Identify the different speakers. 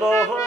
Speaker 1: Lord.